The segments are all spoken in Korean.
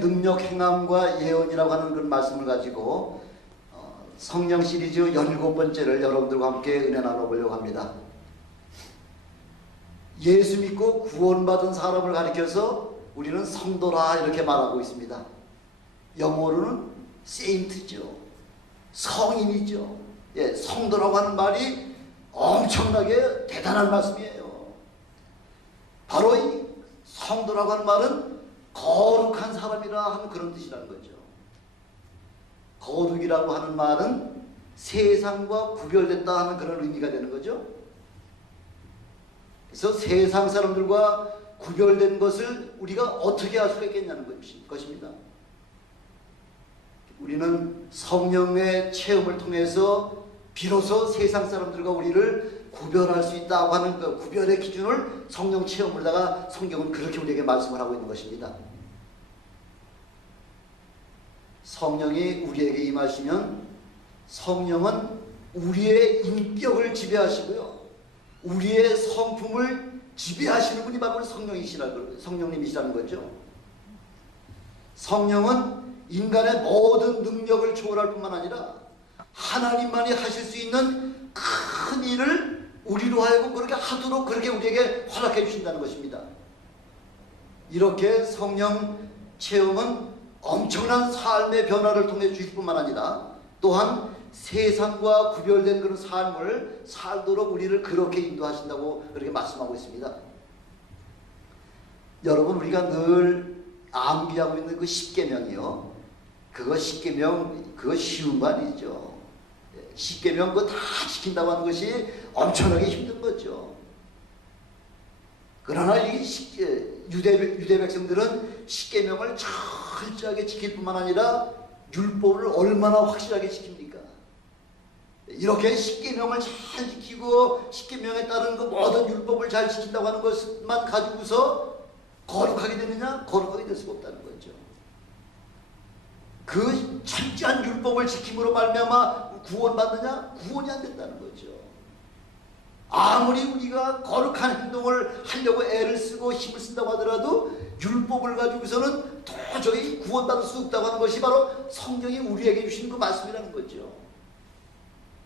능력 행함과 예언이라고 하는 그런 말씀을 가지고 성령 시리즈 17번째를 여러분들과 함께 은혜 나눠보려고 합니다. 예수 믿고 구원받은 사람을 가리켜서 우리는 성도라 이렇게 말하고 있습니다. 영어로는 세인트죠. 성인이죠. 예, 성도라고 하는 말이 엄청나게 대단한 말씀이에요. 바로 이 성도라고 하는 말은 거룩한 사람이라 하는 그런 뜻이라는 거죠. 거룩이라고 하는 말은 세상과 구별됐다 하는 그런 의미가 되는 거죠. 그래서 세상 사람들과 구별된 것을 우리가 어떻게 알 수가 있겠냐는 것입니다. 우리는 성령의 체험을 통해서 비로소 세상 사람들과 우리를 구별할 수 있다고 하는 그 구별의 기준을 성령 체험으로다가 성경은 그렇게 우리에게 말씀을 하고 있는 것입니다. 성령이 우리에게 임하시면 성령은 우리의 인격을 지배하시고요, 우리의 성품을 지배하시는 분이 바로 성령님이시라는 거죠. 성령은 인간의 모든 능력을 초월할 뿐만 아니라 하나님만이 하실 수 있는 큰 일을 우리로 하여금 그렇게 하도록 그렇게 우리에게 허락해 주신다는 것입니다. 이렇게 성령 체험은 엄청난 삶의 변화를 통해 주실 뿐만 아니라 또한 세상과 구별된 그런 삶을 살도록 우리를 그렇게 인도하신다고 그렇게 말씀하고 있습니다. 여러분, 우리가 늘 암기하고 있는 그 십계명이요, 그거 십계명 그거 쉬운 거 아니죠. 십계명 그거 다 지킨다고 하는 것이 엄청나게 힘든 거죠. 그러나 이 유대 백성들은 십계명을 철저하게 지킬 뿐만 아니라 율법을 얼마나 확실하게 지킵니까? 이렇게 십계명을 잘 지키고 십계명에 따른 그 모든 율법을 잘 지킨다고 하는 것만 가지고서 거룩하게 되느냐? 거룩하게 될 수가 없다는 거죠. 그 철저한 율법을 지킴으로 말미암아 구원받느냐? 구원이 안 된다는 거죠. 아무리 우리가 거룩한 행동을 하려고 애를 쓰고 힘을 쓴다고 하더라도 율법을 가지고서는 도저히 구원받을 수 없다고 하는 것이 바로 성경이 우리에게 주신 그 말씀이라는 거죠.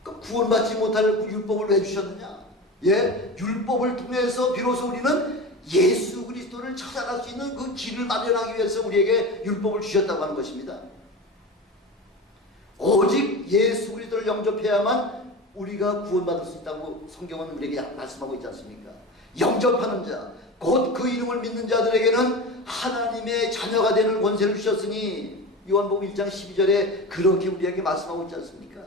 그럼 구원받지 못할 율법을 왜 주셨느냐? 예, 율법을 통해서 비로소 우리는 예수 그리스도를 찾아갈 수 있는 그 길을 마련하기 위해서 우리에게 율법을 주셨다고 하는 것입니다. 오직 예수 그리스도를 영접해야만 우리가 구원받을 수 있다고 성경은 우리에게 말씀하고 있지 않습니까? 영접하는 자, 곧 그 이름을 믿는 자들에게는 하나님의 자녀가 되는 권세를 주셨으니 요한복음 1장 12절에 그렇게 우리에게 말씀하고 있지 않습니까?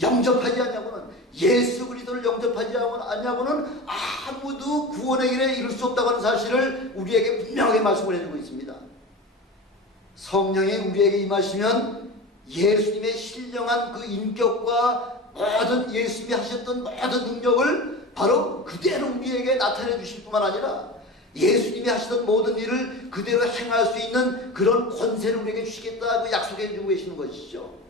영접하지 않냐고는, 예수 그리스도를 영접하지 않냐고는 아무도 구원의 길에 이룰 수 없다고 하는 사실을 우리에게 분명하게 말씀을 해주고 있습니다. 성령이 우리에게 임하시면 예수님의 신령한 그 인격과 모든 예수님이 하셨던 모든 능력을 바로 그대로 우리에게 나타내 주실 뿐만 아니라 예수님이 하시던 모든 일을 그대로 행할 수 있는 그런 권세를 우리에게 주시겠다고 약속해 주고 계시는 것이죠.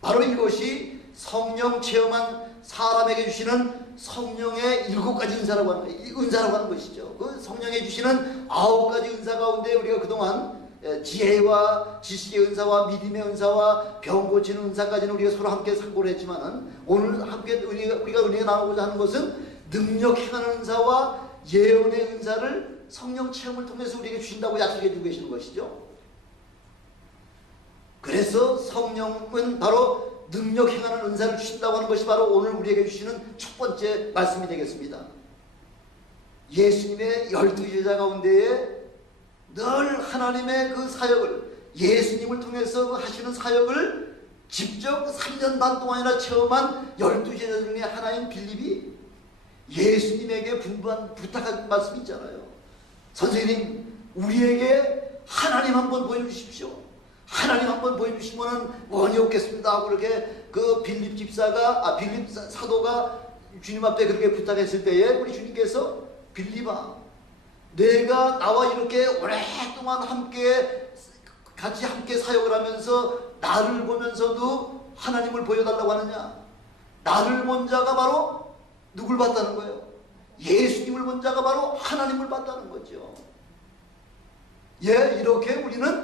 바로 이것이 성령 체험한 사람에게 주시는 성령의 7가지 은사라고 하는 것이죠. 그 성령에 주시는 9가지 은사 가운데 우리가 그동안 지혜와 지식의 은사와 믿음의 은사와 병 고치는 은사까지는 우리가 서로 함께 상고를 했지만은 오늘 함께 우리가 은혜가 나누고자 하는 것은 능력 행하는 은사와 예언의 은사를 성령 체험을 통해서 우리에게 주신다고 약속해 주고 계시는 것이죠. 그래서 성령은 바로 능력 행하는 은사를 주신다고 하는 것이 바로 오늘 우리에게 주시는 첫 번째 말씀이 되겠습니다. 예수님의 12제자 가운데에 늘 하나님의 그 사역을, 예수님을 통해서 하시는 사역을 직접 3년 반 동안이나 체험한 12제자 중에 하나인 빌립이 예수님에게 부탁한 말씀이 있잖아요. 선생님, 우리에게 하나님 한번 보여주십시오. 하나님 한번 보여주시면 원이 없겠습니다 하고 그렇게 그 빌립 사도가 주님 앞에 그렇게 부탁했을 때에 우리 주님께서, 빌립아, 내가 나와 이렇게 오랫동안 같이 함께 사역을 하면서 나를 보면서도 하나님을 보여달라고 하느냐? 나를 본 자가 바로 누굴 봤다는 거예요? 예수님을 본 자가 바로 하나님을 봤다는 거죠. 예, 이렇게 우리는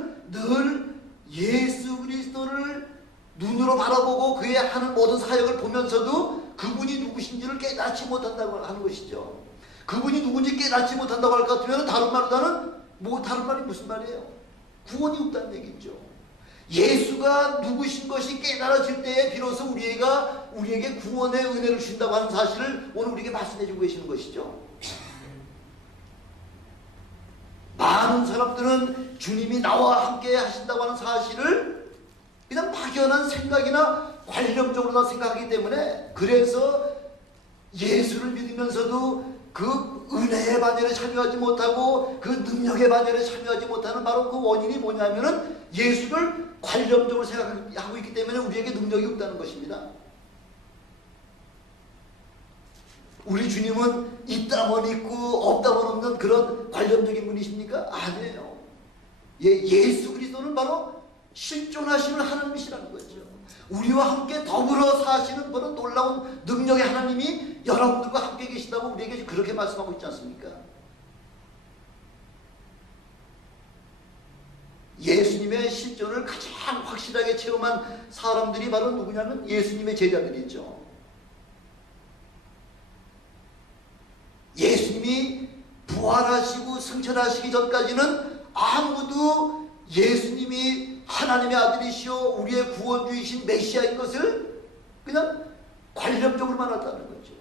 바라보고 그의 하는 모든 사역을 보면서도 그분이 누구신지를 깨닫지 못한다고 하는 것이죠. 그분이 누군지 깨닫지 못한다고 할 것 같으면 다른 말보다는 다른 말이 무슨 말이에요? 구원이 없다는 얘기죠. 예수가 누구신 것이 깨달아질 때에 비로소 우리에게 구원의 은혜를 주신다고 하는 사실을 오늘 우리에게 말씀해 주고 계시는 것이죠. 많은 사람들은 주님이 나와 함께 하신다고 하는 사실을 그냥 막연한 생각이나 관념적으로나 생각하기 때문에, 그래서 예수를 믿으면서도 그 은혜의 반열에 참여하지 못하고 그 능력의 반열에 참여하지 못하는 바로 그 원인이 뭐냐면은 예수를 관념적으로 생각하고 있기 때문에 우리에게 능력이 없다는 것입니다. 우리 주님은 있다면 있고 없다면 없는 그런 관념적인 분이십니까? 아니에요. 예수 그리스도는 바로 실존하시는 하나님이시라는 거죠. 우리와 함께 더불어 사시는 그런 놀라운 능력의 하나님이 여러분들과 함께 계시다고 우리에게 그렇게 말씀하고 있지 않습니까? 예수님의 실존을 가장 확실하게 체험한 사람들이 바로 누구냐면 예수님의 제자들이죠. 예수님이 부활하시고 승천하시기 전까지는 아무도 예수님이 하나님의 아들이시오 우리의 구원주이신 메시아인 것을 그냥 관념적으로만 알았다는 거죠.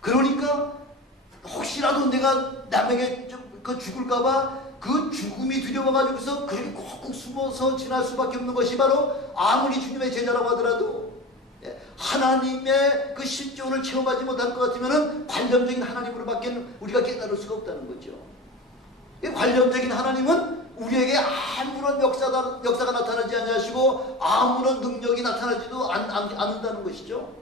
그러니까 혹시라도 내가 남에게 죽을까봐 그 죽음이 두려워가지고서 그렇게 콕콕 숨어서 지날 수밖에 없는 것이 바로 아무리 주님의 제자라고 하더라도 하나님의 그 실존을 체험하지 못할 것 같으면 관념적인 하나님으로밖에 우리가 깨달을 수가 없다는 거죠. 관념적인 하나님은 우리에게 아무런 역사가 나타나지 아니하시고 아무런 능력이 나타나지도 않는다는 것이죠.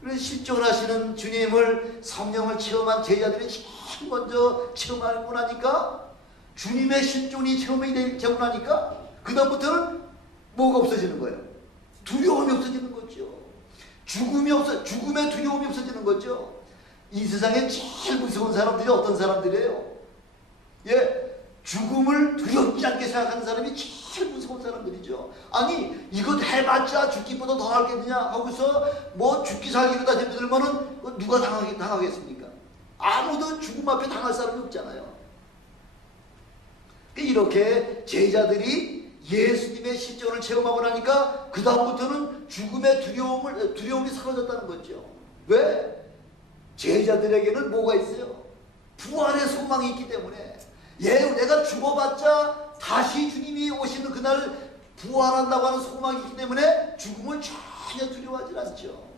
그래서 실존하시는 주님을, 성령을 체험한 제자들이 제일 먼저 체험하고 나니까, 주님의 실존이 체험이 되고 나니까 그 다음부터는 뭐가 없어지는 거예요? 두려움이 없어지는 거죠. 죽음의 두려움이 없어지는 거죠. 이 세상에 제일 무서운 사람들이 어떤 사람들이에요? 죽음을 두렵지 않게 생각하는 사람이 제일 무서운 사람들이죠. 아니 이거 해봤자 죽기보다 더 하겠느냐 하고서 뭐 죽기 살기로 다 대들면은 누가 당하겠습니까? 아무도 죽음 앞에 당할 사람이 없잖아요. 이렇게 제자들이 예수님의 실존을 체험하고 나니까 그 다음부터는 죽음의 두려움이 사라졌다는 거죠. 왜? 제자들에게는 뭐가 있어요? 부활의 소망이 있기 때문에. 내가 죽어봤자 다시 주님이 오시는 그날 부활한다고 하는 소망이 있기 때문에 죽음을 전혀 두려워하지 않죠.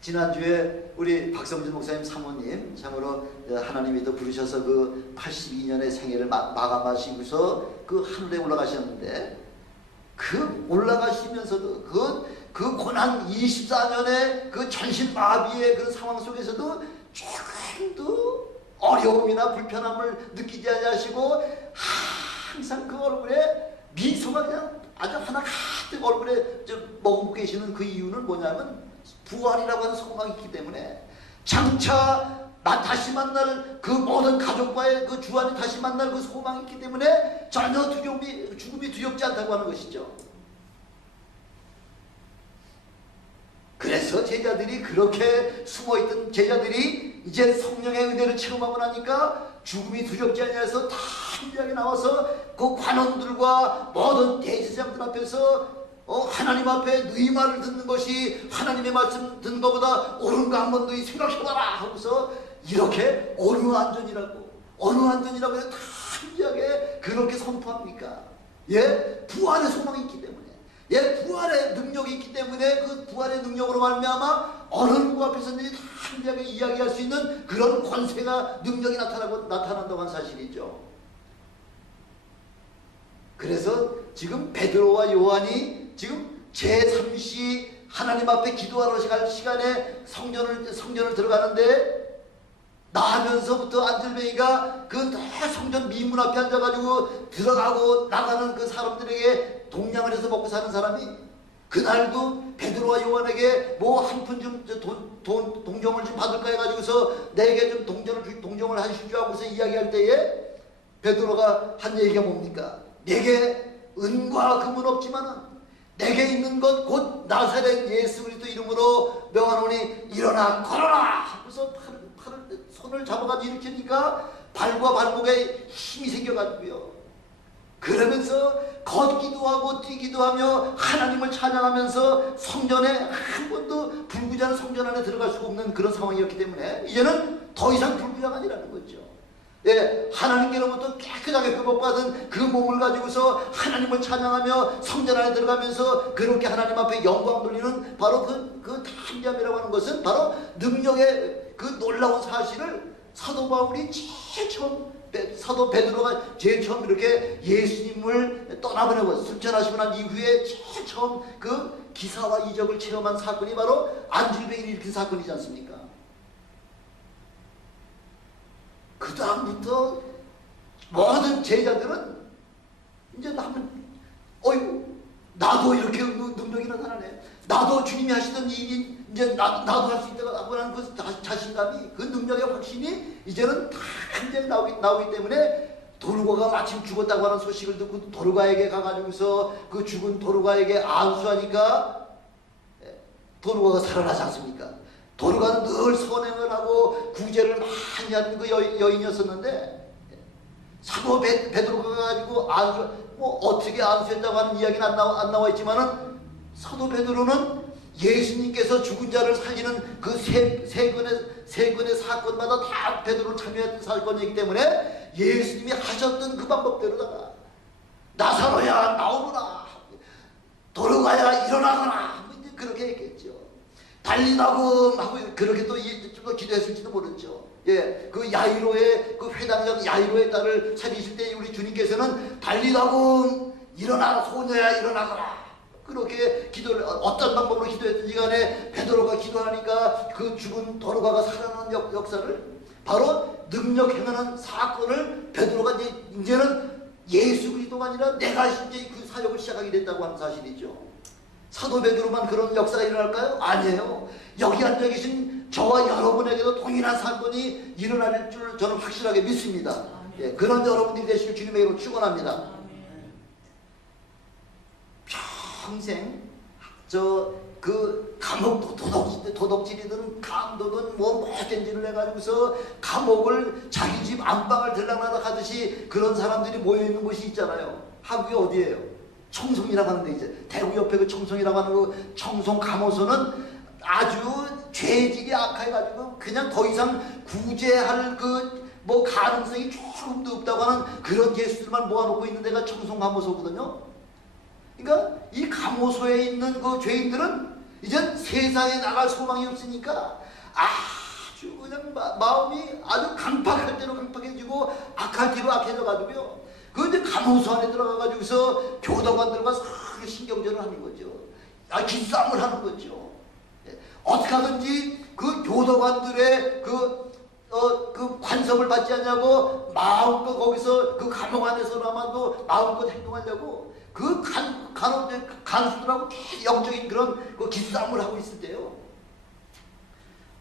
지난주에 우리 박성준 목사님 사모님 참으로 하나님이 또 부르셔서 그 82년의 생애를 마감하시고서 그 하늘에 올라가셨는데, 그 올라가시면서도 그 고난 24년의 그 전신 마비의 그런 상황 속에서도 조금도 어려움이나 불편함을 느끼지 않으시고 항상 그 얼굴에 미소가 그냥 아주 하나 가득 얼굴에 머금고 계시는 그 이유는 뭐냐면 부활이라고 하는 소망이 있기 때문에, 장차 다시 만날 그 모든 가족과의 그 주안이 다시 만날 그 소망이 있기 때문에 전혀 죽음이 두렵지 않다고 하는 것이죠. 그래서 제자들이, 그렇게 숨어있던 제자들이 이제 성령의 은혜를 체험하고 나니까 죽음이 두렵지 않아서 다 한비하게 나와서 그 관원들과 모든 대제사장들 앞에서 하나님 앞에 너희 말을 듣는 것이 하나님의 말씀 듣는 것보다 옳은가 한번 너희 생각해봐라 하고서 이렇게 어느 안전이라고 해서 다 한비하게 그렇게 선포합니까? 부활의 소망이 있기 때문에, 부활의 능력이 있기 때문에 그 부활의 능력으로 말미암아 어느 누구 앞에서든지 다 한비하게 이야기할 수 있는 그런 권세가, 능력이 나타난다고 하는 사실이죠. 그래서 지금 베드로와 요한이 지금 제3시 하나님 앞에 기도하러 갈 시간에 성전을 들어가는데, 나면서부터 안들뱅이가 그 성전 미문 앞에 앉아가지고 들어가고 나가는 그 사람들에게 동냥을 해서 먹고 사는 사람이, 그날도 베드로와 요한에게 뭐 한 푼 좀 동정을 좀 받을까 해가지고서 내게 좀 동정을 하시죠 하고서 이야기할 때에 베드로가 한 얘기가 뭡니까? 내게 은과 금은 없지만은 내게 있는 것 곧 나사렛 예수 그리스도 이름으로 명하노니 일어나 걸어라 하면서 손을 잡아가지고 일으키니까 발과 발목에 힘이 생겨가지고요. 그러면서 걷기도 하고 뛰기도 하며 하나님을 찬양하면서 성전에 한 번도 불구자는 성전 안에 들어갈 수가 없는 그런 상황이었기 때문에 이제는 더 이상 불구자가 아니라는 거죠. 예, 하나님께로부터 깨끗하게 회복받은 그 몸을 가지고서 하나님을 찬양하며 성전 안에 들어가면서 그렇게 하나님 앞에 영광 돌리는 바로 그 담대함이라고 하는 것은 바로 능력의 그 놀라운 사실을 사도 바울이 제일 처음, 사도 베드로가 제일 처음 이렇게 예수님을 떠나보내고 승천하시고 난 이후에 제일 처음 그 기사와 이적을 체험한 사건이 바로 안질병을 일으킨 사건이지 않습니까? 그 다음부터 모든 제자들은 이제 어이구 나도 이렇게 능력이 나타나네. 나도 주님이 하시던 일이 이제 나도 할 수 있다고 하는 그 자신감이, 그 능력의 확신이 이제는 다 완전히 나오기 때문에 도르가가 마침 죽었다고 하는 소식을 듣고 도르가에게 가가지고서 그 죽은 도르가에게 안수하니까 도르가가 살아나지 않습니까? 도르가는 늘 선행을 하고 구제를 많이 하는 그 여인이었었는데 사도 베드로가 가지고 안수, 뭐 어떻게 안수했다고 하는 이야기는 안 나와 있지만은 사도 베드로는 예수님께서 죽은 자를 살리는 그 세 건의 사건마다 다 베드로를 참여했던 사건이기 때문에 예수님이 하셨던 그 방법대로다가 나사로야 나오너라, 도르가야 일어나거나 이제 그렇게 했겠죠. 달리나고 하고 그렇게 또 좀 더 기도했을지도 모르죠. 예, 그 야이로의 그 회당장 야이로의 딸을 살리실 때 우리 주님께서는 달리나고 일어나라 소녀야 일어나거라 그렇게 기도를 어떤 방법으로 기도했든지 간에 베드로가 기도하니까 그 죽은 도르가가 살아나는 역사를 바로 능력 행하는 사건을 베드로가 이제는 예수 그리스도가 아니라 내가 이제 그 사역을 시작하게 됐다고 하는 사실이죠. 사도 베드로만 그런 역사가 일어날까요? 아니에요. 여기 앉아 계신 저와 여러분에게도 동일한 사건이 일어날 줄 저는 확실하게 믿습니다. 예, 그런 여러분들이 되시길 주님의 이름으로 축원합니다. 평생 그 감옥도 도둑질이든 강도든 뭐 못된 짓을 해가지고서 감옥을 자기 집 안방을 들락날락 하듯이 그런 사람들이 모여있는 곳이 있잖아요. 한국이 어디예요? 청송이라고 하는데 이제 대구 옆에 그 청송이라고 하는 그 청송 감호소는 아주 죄질이 악해가지고 그냥 더 이상 구제할 그 뭐 가능성이 조금도 없다고 하는 그런 개수들만 모아놓고 있는 데가 청송 감호소거든요. 그러니까 이 감호소에 있는 그 죄인들은 이제 세상에 나갈 소망이 없으니까 아주 그냥 마음이 아주 강팍할 대로 강팍해지고 악할 대로 악해져 가지고요. 그런데 감호소 안에 들어가가지고서 교도관들과 서로 신경전을 하는 거죠. 기싸움을 하는 거죠. 어떻게 하든지 그 교도관들의 그 관섭을 받지 않냐고 마음껏 거기서 그 감옥 안에서나마도 마음껏 행동하려고 그 간수들하고 영적인 그런 그 기싸움을 하고 있을 때요.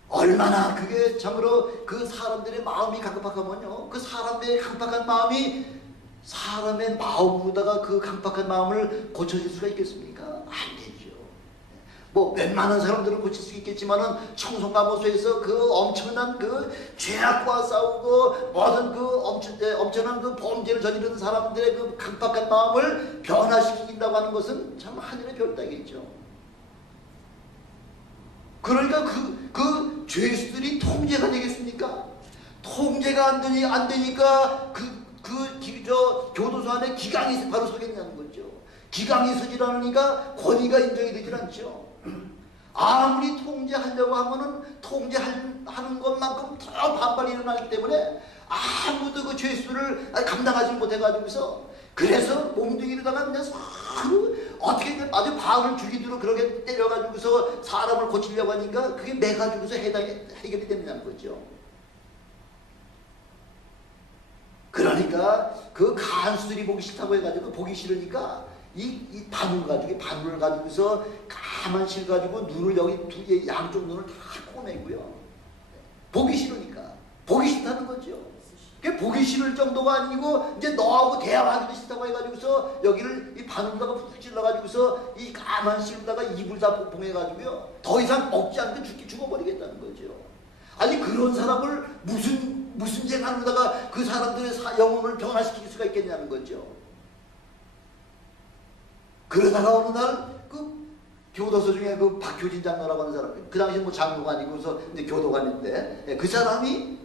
얼마나 그게 참으로 그 사람들의 마음이 강팍하면요. 그 사람의 강팍한 마음이 사람의 마음보다가 그 강팍한 마음을 고쳐질 수가 있겠습니까? 안 되죠. 뭐 웬만한 사람들은 고칠 수 있겠지만은 청송감호소에서 그 엄청난 그 죄악과 싸우고 모든 그 엄청난 그 범죄를 저지르는 사람들의 그 강팍한 마음을 변화시킨다고 하는 것은 참 하늘의 별따기죠. 그러니까 그 죄수들이 통제가 되겠습니까? 통제가 안 되니까 교도소 안에 기강이 바로 서겠냐는 거죠. 기강이 서질 않으니까 권위가 인정이 되질 않죠. 아무리 통제하려고 하면은 통제하는 것만큼 더 반발이 일어나기 때문에 아무도 그 죄수를 감당하지 못해가지고서 그래서 몽둥이로다가 그냥 서로 어떻게 아주 바울을 죽이도록 그렇게 때려가지고서 사람을 고치려고 하니까 그게 매가지고서 해결이 된다는 거죠. 그러니까 그 간수들이 보기 싫다고 해가지고 보기 싫으니까 이 바늘을 가지고서 가만 실가지고 눈을 여기 양쪽 눈을 다 꼬매고요. 보기 싫으니까 보기 싫다는 거죠. 그게 보기 싫을 정도가 아니고 이제 너하고 대화하기도 싫다고 해가지고서 여기를 이 바늘로다가 푹 찔러가지고서 이 까만 씨로다가 이불 다 봉해가지고요 더 이상 먹지 않고 죽어버리겠다는 거죠. 아니 그런 사람을 무슨 재간으로다가 그 사람들의 영혼을 변화시킬 수가 있겠냐는 거죠. 그러다가 어느 날 그 교도소 중에 그 박효진 장로라고 하는 사람, 그 당시 뭐 장로가 아니고서 이제 교도관인데 그 사람이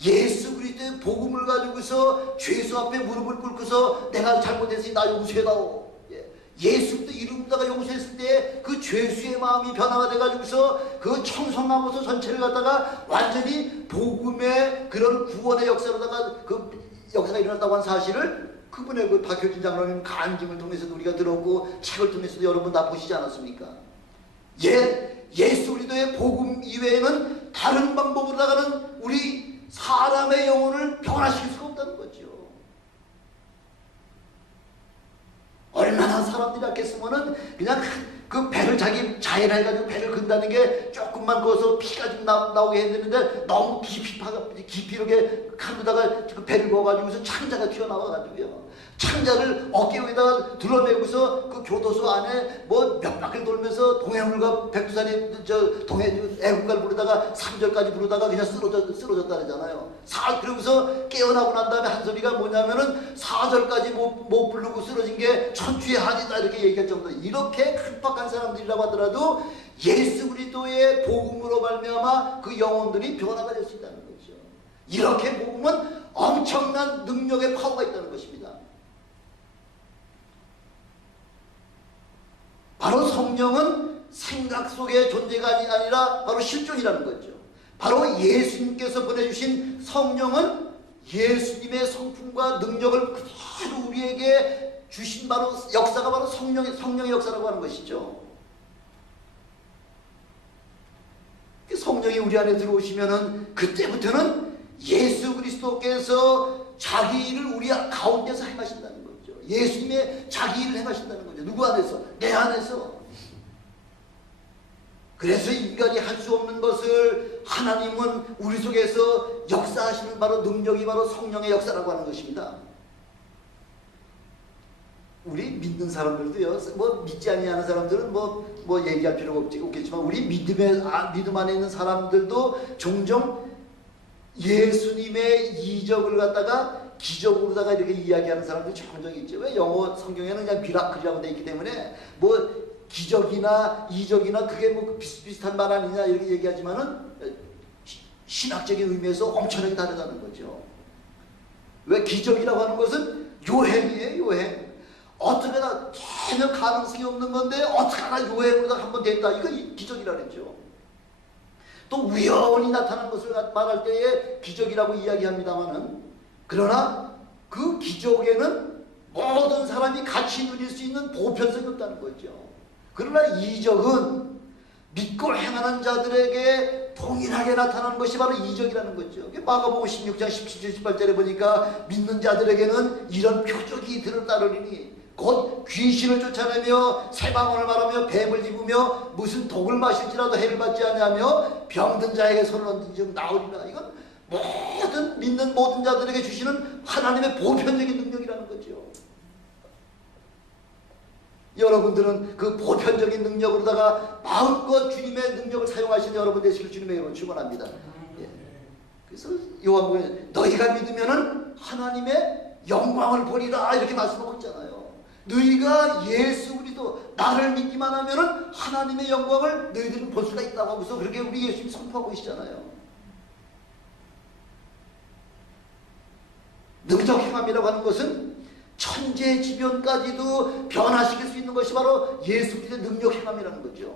예수 그리스도의 복음을 가지고서 죄수 앞에 무릎을 꿇고서 내가 잘못했으니 나 용서해다오. 예수부터 이름다가 용서했을 때 그 죄수의 마음이 변화가 돼가지고서 그 청송나무소 전체를 갖다가 완전히 복음의 그런 구원의 역사로다가 그 역사가 일어났다고 한 사실을 그분의 그 박효진 장로님 간증을 통해서도 우리가 들었고 책을 통해서도 여러분 다 보시지 않았습니까? 예수 그리스도의 복음 이외에는 다른 방법으로다가는 우리 사람의 영혼을 변화시킬 수가 없다는 거죠. 얼마나 사람들이 아꼈으면은 그냥 그 배를 자기 자해해가지고 배를 근다는 게 조금만 그어서 피가 좀 나오게 했는데 너무 깊이 이렇게 칼로다가 그 배를 그어가지고서 창자가 튀어나와가지고요. 창자를 어깨 위에다가 둘러매고서 그 교도소 안에 뭐 몇 바퀴 돌면서 동해물과 백두산이 애국가를 부르다가 3절까지 부르다가 그냥 쓰러졌다 그러잖아요. 그러고서 깨어나고 난 다음에 한 소리가 뭐냐면은 4절까지 못 부르고 쓰러진 게 천추의 한이다 이렇게 얘기할 정도로 이렇게 깜빡한 사람들이라고 하더라도 예수 그리스도의 복음으로 말미암아 그 영혼들이 변화가 될 수 있다는 거죠. 이렇게 복음은 엄청난 능력의 파워가 있다는 것입니다. 바로 성령은 생각 속의 존재가 아니라 바로 실존이라는 거죠. 바로 예수님께서 보내주신 성령은 예수님의 성품과 능력을 그대로 우리에게 주신 바로 역사가 바로 성령의 역사라고 하는 것이죠. 성령이 우리 안에 들어오시면은 그때부터는 예수 그리스도께서 자기 일을 우리 가운데서 행하신다는 거죠. 예수님의 자기 일을 행하신다는 거죠. 누구 안에서? 내 안에서. 그래서 인간이 할 수 없는 것을 하나님은 우리 속에서 역사하시는 바로 능력이 바로 성령의 역사라고 하는 것입니다. 우리 믿는 사람들도요, 뭐 믿지 아니하는 사람들은 뭐 얘기할 필요가 없겠지만 우리 믿음 안에 있는 사람들도 종종 예수님의 이적을 갖다가 기적으로다가 이렇게 이야기하는 사람들이 종종 있죠. 왜 영어 성경에는 그냥 미라클이라고 되어 있기 때문에 뭐 기적이나 이적이나 그게 뭐 비슷비슷한 말 아니냐 이렇게 얘기하지만은 신학적인 의미에서 엄청나게 다르다는 거죠. 왜 기적이라고 하는 것은 요행이에요, 요행. 어떻게 나 전혀 가능성이 없는 건데 어떻게 하나 요행으로 한번 됐다. 이거 기적이라 그랬죠. 또 우연히 나타난 것을 말할 때에 기적이라고 이야기합니다만은 그러나 그 기적에는 모든 사람이 같이 누릴 수 있는 보편성이 없다는 거죠. 그러나 이적은 믿고 행하는 자들에게 동일하게 나타나는 것이 바로 이적이라는 거죠. 마가복음 16장 17절 18절에 보니까 믿는 자들에게는 이런 표적이 따르리니 곧 귀신을 쫓아내며 새방언을 말하며 뱀을 집으며 무슨 독을 마실지라도 해를 받지 아니하며 병든 자에게 손을 얹은 즉 나으리라. 이건 모든 믿는 모든 자들에게 주시는 하나님의 보편적인 능력이라는 거죠. 여러분들은 그 보편적인 능력으로다가 마음껏 주님의 능력을 사용하시는 여러분 되시길 주님의 이름으로 축원합니다. 예. 그래서 요한복음에 너희가 믿으면은 하나님의 영광을 보리라 이렇게 말씀하고 있잖아요. 너희가 예수 그리스도 나를 믿기만 하면은 하나님의 영광을 너희들은 볼 수가 있다고 하고서 그렇게 우리 예수님이 선포하고 계시잖아요. 능력 행함이라고 하는 것은 천재지변까지도 변화시킬 수 있는 것이 바로 예수 그리스도의 능력 행함이라는 거죠.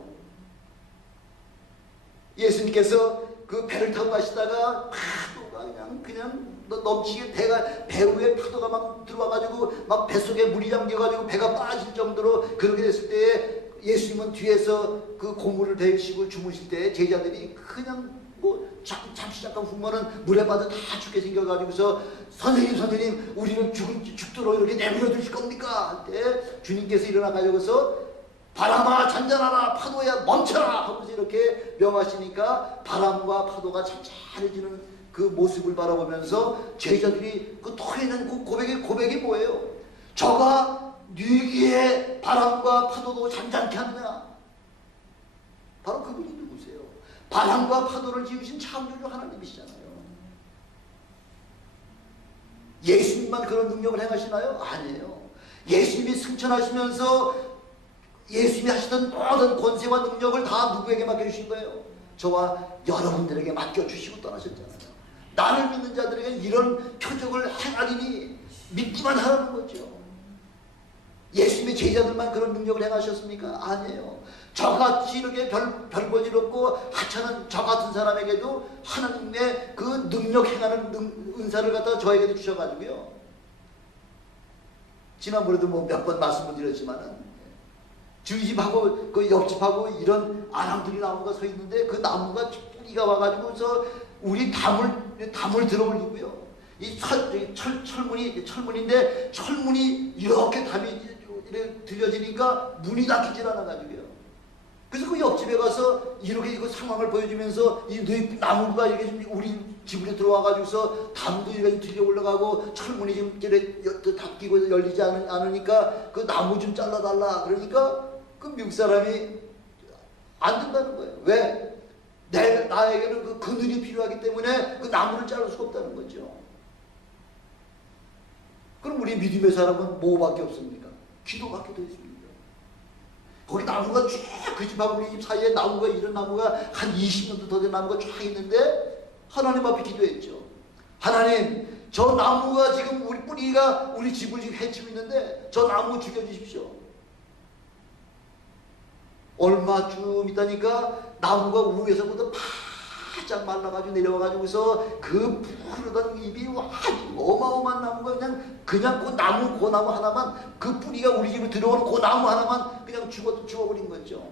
예수님께서 그 배를 타고 가시다가 파도가 그냥 넘치게 배 위에 파도가 막 들어와가지고 막 뱃속에 물이 잠겨가지고 배가 빠질 정도로 그렇게 됐을 때 예수님은 뒤에서 그 고물을 베시고 주무실 때 제자들이 그냥 잠시 잠깐 후면은 물에 빠져 다 죽게 생겨가지고서 선생님 우리는 죽도록 이렇게 내버려 두실 겁니까? 할 때 주님께서 일어나가지고서 바람아 잔잔하라 파도야 멈춰라 하면서 이렇게 명하시니까 바람과 파도가 잔잔해지는 그 모습을 바라보면서 제자들이 그 토해낸 그 고백이 뭐예요? 저가 뉘기에 바람과 파도도 잔잔케 하느냐? 바로 그분이 누구세요? 바람과 파도를 지으신 창조주 하나님이시잖아요. 예수님만 그런 능력을 행하시나요? 아니에요. 예수님이 승천하시면서 예수님이 하시던 모든 권세와 능력을 다 누구에게 맡겨주신 거예요? 저와 여러분들에게 맡겨주시고 떠나셨잖아요. 나를 믿는 자들에게 이런 표적을 행하리니 믿기만 하라는 거죠. 예수님의 제자들만 그런 능력을 행하셨습니까? 아니에요. 저같이 이렇게 별볼일 없고 하찮은 저 같은 사람에게도 하나님의 그 능력 행하는 은사를 갖다가 저에게도 주셔가지고요. 지난번에도 뭐 몇 번 말씀을 드렸지만은 저희 집하고 그 옆집하고 이런 아랑들이 나무가 서 있는데 그 나무가 뿌리가 와가지고서 우리 담을 들어올리고요. 이 철문인데 철문이 이렇게 담이 들려지니까 문이 닫히질 않아가지고요. 그래서 그 옆집에 가서 이렇게 그 상황을 보여주면서 이 나무가 이렇게 좀 우리 집으로 들어와가지고서 담도 이렇게 들려 올라가고 철문이 좀 이렇게 닫히고 열리지 않으니까 그 나무 좀 잘라달라. 그러니까 그 미국 사람이 안 된다는 거예요. 왜? 나에게는 그 그늘이 필요하기 때문에 그 나무를 자를 수가 없다는 거죠. 그럼 우리 믿음의 사람은 뭐밖에 없습니까? 기도밖에 더 있습니다. 거기 나무가 쫙 그 집하고 우리 집 사이에 나무가 이런 나무가 한 20년도 더 된 나무가 쫙 있는데 하나님 앞에 기도했죠. 하나님, 저 나무가 지금 우리 뿌리가 우리 집을 지금 해치고 있는데 저 나무 죽여주십시오. 얼마쯤 있다니까 나무가 위에서부터 바짝 말라가지고 내려와가지고서 그 푸르던 잎이 아주 어마어마한 나무가 그냥 그 나무 하나만 그 뿌리가 우리 집으로 들어오는 그 나무 하나만 그냥 죽어버린 거죠.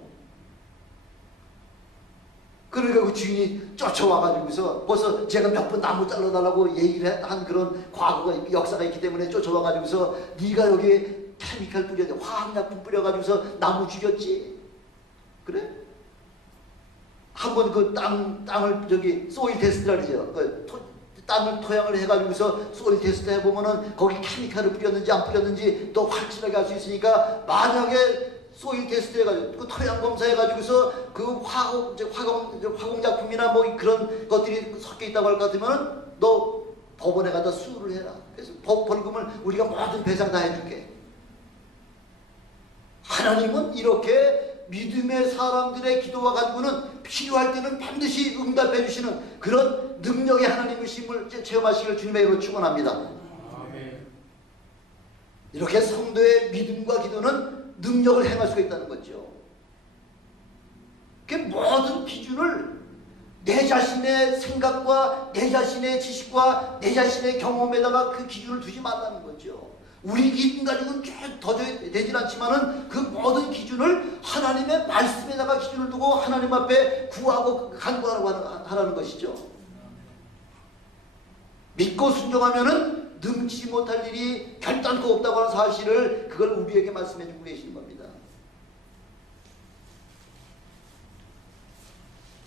그러니까 그 주인이 쫓아와가지고서 벌써 제가 몇 번 나무 잘라달라고 얘기를 한 그런 과거가 역사가 있기 때문에 쫓아와가지고서 네가 여기에 케미칼 뿌렸지 화학약품 뿌려가지고서 나무 죽였지. 그래? 한번 그 땅을 소일 테스트라 그러죠. 땅을 토양을 해가지고서 소일 테스트 해보면은 거기 케미칼을 뿌렸는지 안 뿌렸는지 또 확실하게 알 수 있으니까 만약에 소일 테스트 해가지고 그 토양 검사해가지고서 그 화공작품이나 뭐 그런 것들이 섞여 있다고 할 것 같으면 너 법원에 가다 수를 해라. 그래서 벌금을 우리가 모든 배상 다 해줄게. 하나님은 이렇게 믿음의 사람들의 기도와 가지고는 필요할 때는 반드시 응답해 주시는 그런 능력의 하나님이심을 체험하시기를 주님의 이름으로 축원합니다. 아멘. 이렇게 성도의 믿음과 기도는 능력을 행할 수가 있다는 거죠. 그 모든 기준을 내 자신의 생각과 내 자신의 지식과 내 자신의 경험에다가 그 기준을 두지 말라는 거죠. 우리 기준 가지고는 더 되질 않지만은 그 모든 기준을 하나님의 말씀에다가 기준을 두고 하나님 앞에 구하고 간구하라고 하라는 것이죠. 믿고 순종하면은 능치 못할 일이 결단코 없다고 하는 사실을 그걸 우리에게 말씀해 주고 계시는 겁니다.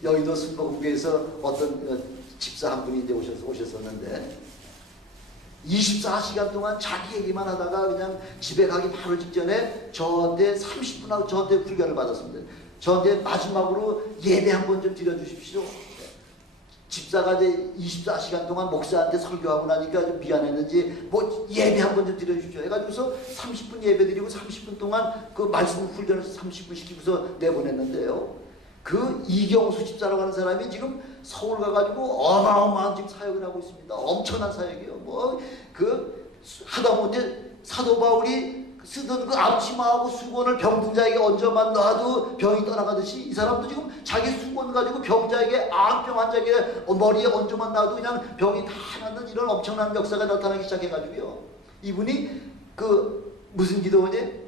여의도 순복음교에서 어떤 집사 한 분이 이제 오셨었는데 24시간 동안 자기 얘기만 하다가 그냥 집에 가기 바로 직전에 저한테 30분하고 저한테 훈련을 받았습니다. 저한테 마지막으로 예배 한 번 좀 드려주십시오. 집사가 이제 24시간 동안 목사한테 설교하고 나니까 좀 미안했는지 뭐 예배 한 번 좀 드려주십시오 해가지고서 30분 예배 드리고 30분 동안 그 말씀 훈련을 30분 시키고서 내보냈는데요. 그 이경수 집사라고 하는 사람이 지금 서울 가가지고 어마어마한 지금 사역을 하고 있습니다. 엄청난 사역이에요. 뭐 하다못해 사도 바울이 쓰던 그 앞치마하고 수건을 병든 자에게 얹어만 놔도 병이 떠나가듯이 이 사람도 지금 자기 수건 가지고 병자에게 암병 환자에게 머리에 얹어만 놔도 그냥 병이 다 낫는 이런 엄청난 역사가 나타나기 시작해가지고요. 이분이 그 무슨 기도원이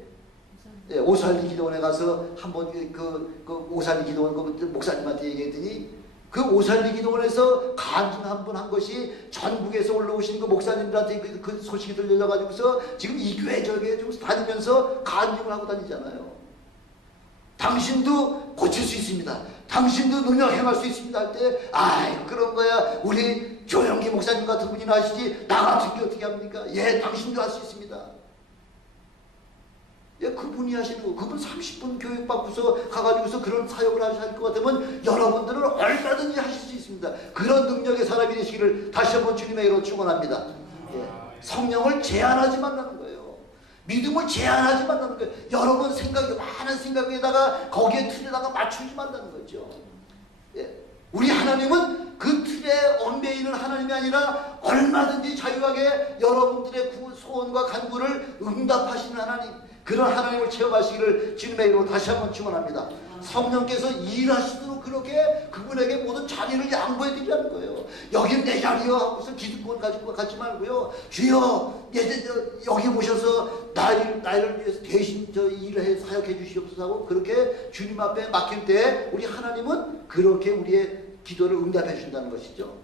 예, 오살리 기도원에 가서 한번 그 오살리 기도원 그 목사님한테 얘기했더니 그 오살리 기도원에서 간증 한 번 한 것이 전국에서 올라오신 그 목사님들한테 그 소식이 들려가지고서 지금 이 교회 저 교회 좀 다니면서 간증을 하고 다니잖아요. 당신도 고칠 수 있습니다. 당신도 능력 행할 수 있습니다 할 때 아이 그런 거야 우리 조영기 목사님 같은 분이나 하시지 나 같은 게 어떻게 합니까? 예, 당신도 할 수 있습니다. 예, 그분이 하시는 거, 그분 30분 교육받고서 가가지고서 그런 사역을 하실 것 같으면 여러분들은 얼마든지 하실 수 있습니다. 그런 능력의 사람이 되시기를 다시 한번 주님의 이름으로 축원합니다. 예, 성령을 제한하지 말라는 거예요. 믿음을 제한하지 말라는 거예요. 여러분 생각이 많은 생각에다가 거기에 틀에다가 맞추지 말라는 거죠. 예, 우리 하나님은 그 틀에 얽매이는 하나님이 아니라 얼마든지 자유하게 여러분들의 소원과 간구를 응답하시는 하나님, 그런 하나님을 체험하시기를 주님의 이름으로 다시 한번 축원합니다. 성령께서 일하시도록 그렇게 그분에게 모든 자리를 양보해 드리라는 거예요. 여긴 내 자리요 하고서 기득권 가지고 가지 말고요. 주여 여기 모셔서 나를 위해서 대신 저 일을 해 사역해 주시옵소서 하고 그렇게 주님 앞에 맡길 때 우리 하나님은 그렇게 우리의 기도를 응답해 주신다는 것이죠.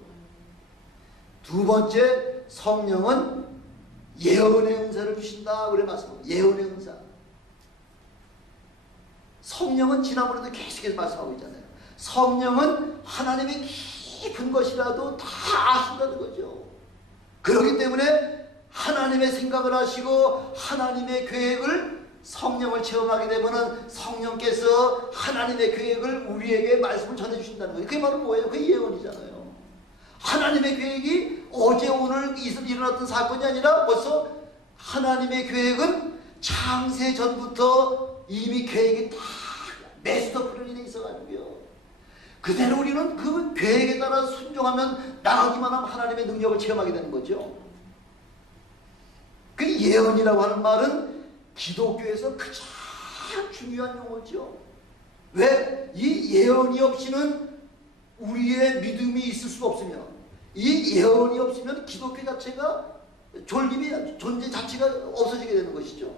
두 번째, 성령은 예언의 은사를 주신다 그래 말씀합니다. 예언의 은사. 성령은 지난번에도 계속해서 말씀하고 있잖아요. 성령은 하나님의 깊은 것이라도 다 아신다는 거죠. 그렇기 때문에 하나님의 생각을 하시고 하나님의 계획을 성령을 체험하게 되면은 성령께서 하나님의 계획을 우리에게 말씀을 전해주신다는 거예요. 그게 바로 뭐예요? 그게 예언이잖아요. 하나님의 계획이 어제 오늘 일어났던 사건이 아니라 벌써 하나님의 계획은 창세 전부터 이미 계획이 다 마스터 플랜이 있어가지고요. 그대로 우리는 그 계획에 따라 순종하면 나가기만 하면 하나님의 능력을 체험하게 되는 거죠. 그 예언이라고 하는 말은 기독교에서 가장 중요한 용어죠. 왜? 이 예언이 없이는 우리의 믿음이 있을 수가 없으며 이 예언이 없으면 기독교 자체가 존립이 존재 자체가 없어지게 되는 것이죠.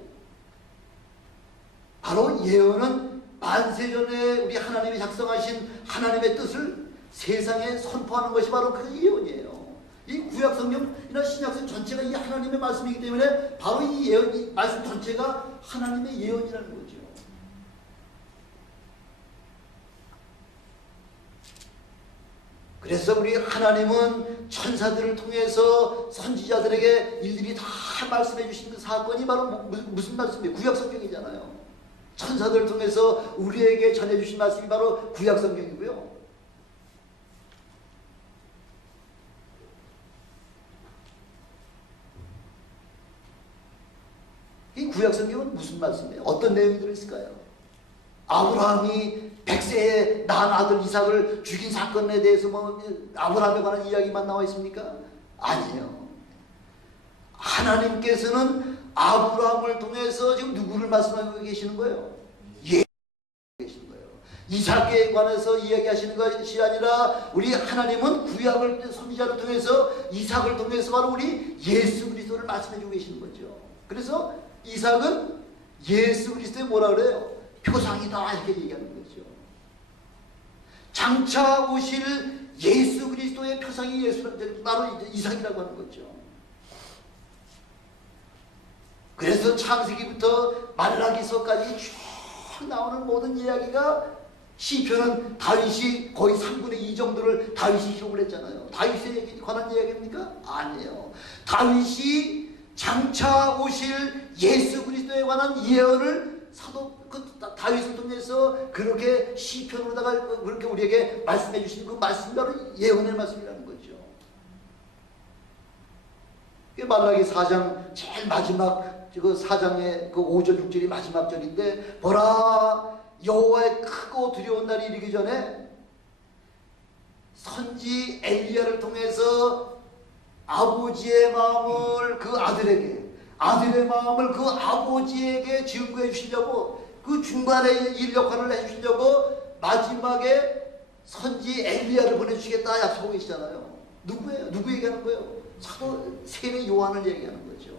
바로 예언은 만세전에 우리 하나님이 작성하신 하나님의 뜻을 세상에 선포하는 것이 바로 그 예언이에요. 이 구약 성경이나 신약 성경 전체가 이 하나님의 말씀이기 때문에 바로 이 예언, 이 말씀 전체가 하나님의 예언이라는 거죠. 그래서 우리 하나님은 천사들을 통해서 선지자들에게 일일이 다 말씀해 주신 그 사건이 바로 무슨 말씀이에요? 구약 성경이잖아요. 천사들을 통해서 우리에게 전해 주신 말씀이 바로 구약 성경이고요. 이 구약 성경은 무슨 말씀이에요? 어떤 내용이 들어있을까요? 아브라함이 100세에 낳은 아들 이삭을 죽인 사건에 대해서 뭐 아브라함에 관한 이야기만 나와 있습니까? 아니에요. 하나님께서는 아브라함을 통해서 지금 누구를 말씀하고 계시는 거예요? 예수를 계시는 거예요. 이삭에 관해서 이야기하시는 것이 아니라 우리 하나님은 구약을 선지자를 통해서 이삭을 통해서 바로 우리 예수 그리스도를 말씀해 주고 계시는 거죠. 그래서 이삭은 예수 그리스도의 뭐라 그래요? 표상이다 이렇게 얘기하는 거죠. 장차 오실 예수 그리스도의 표상이 바로 이삭이라고 하는 거죠. 그래서 창세기부터 말라기서까지 쭉 나오는 모든 이야기가 시편은 다윗이 거의 3분의 2 정도를 다윗이 기록을 했잖아요. 다윗에 관한 이야기입니까? 아니에요. 다윗이 장차 오실 예수 그리스도에 관한 예언을 사도 다윗을 통해서 그렇게 시편으로다가 그렇게 우리에게 말씀해 주신 그 말씀이 바로 예언의 말씀이라는 거죠. 말라기 4장 제일 마지막 그 4장의 그 5절 6절이 마지막 절인데 보라 여호와의 크고 두려운 날이 이르기 전에 선지 엘리야를 통해서 아버지의 마음을 그 아들에게 아들의 마음을 그 아버지에게 증거해 주시려고 그 중간에 일 역할을 해주시려고 마지막에 선지 엘리야를 보내주시겠다 약속하고 계시잖아요. 누구예요? 누구 얘기하는 거예요? 사도 세례 요한을 얘기하는 거죠.